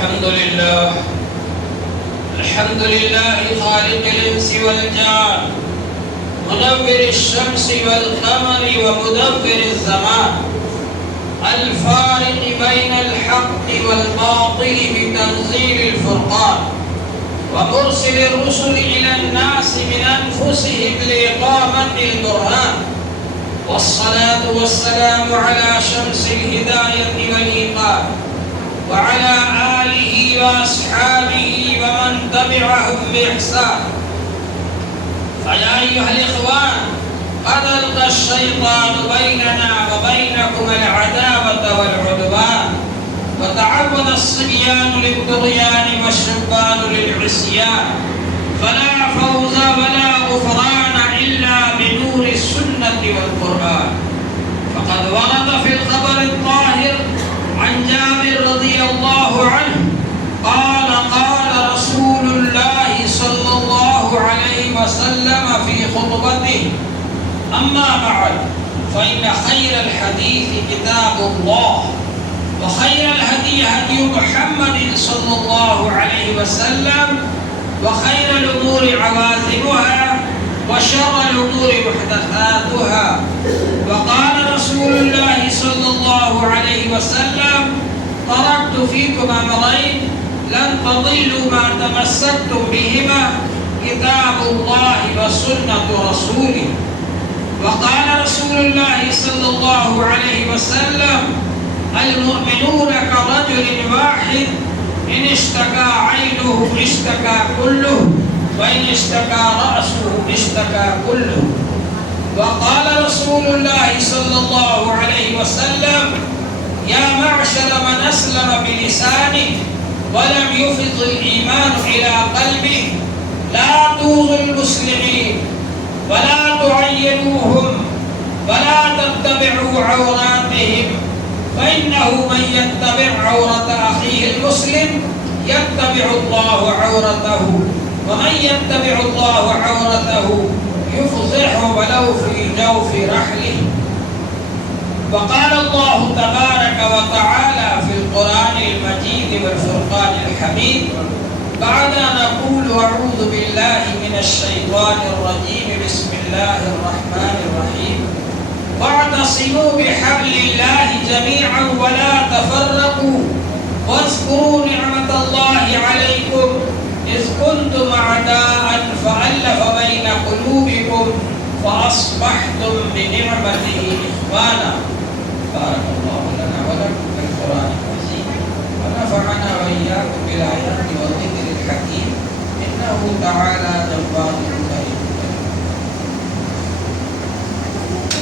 الحمد لله خالق الإنس والجان، منور الشمس والقمر ومدبر الزمان، الفارق بين الحق والباطل بتنزيل الفرقان، ومرسل الرسل إلى الناس من أنفسهم لإقامة البرهان، والصلاة والسلام على شمس الهداية والإيقان، وعلى آله وأصحابه ومن تبعهم بإحسان. فيا أيها الإخوان، قد ألقى الشيطان بيننا وبينكم العداوة والعدوان، وتعود الصبيان للطغيان والشبان للعصيان، فلا فوز ولا غفران إلا بنور السنة والقرآن. فقد ورد في الخبر الطاهر عن جابر رضي الله عنه قال: قال رسول الله صلى الله عليه وسلم في خطبته: أما بعد، فإن خير الحديث كتاب الله، وخير الهدي هدي محمد صلى الله عليه وسلم، وخير الأمور عوازمها، وشر الأمور محدثاتها. وقال رسول الله صلى الله عليه وسلم: تركت فيكم أمرين لن تضلوا ما تمسكتم بهما، كتاب الله وسنة رسوله. وقال رسول الله صلى الله عليه وسلم: المؤمنون كرجل واحد، إن اشتكى عينه اشتكى كله، وإن اشتكى رأسه اشتكى كله. وقال رسول الله صلى الله عليه وسلم: يا معشر من أسلم بلسانه ولم يفض الإيمان إلى قلبه، لا توغوا المسلمين ولا تعينوهم ولا تتبعوا عوراتهم، فإنه من يتبع عورة أخيه المسلم يتبع الله عورته، ومن يتبع الله عورته يفضحه ولو في جوف رحله. وقال الله تبارك وتعالى في القرآن المجيد والفرقان الحميد: بعد أن أقول أعوذ بالله من الشيطان الرجيم، بسم الله الرحمن الرحيم: واعتصموا بحبل الله جميعا ولا تفرقوا، واذكروا نعمة الله عليكم إذ كنتم أعداء فألف بين قلوبكم فأصبحتم بنعمته إخوانا. بارك الله لنا ولكم في القرآن العظيم، ونفعنا وإياكم بالآيات والذكر الحكيم، إنه تعالى جبار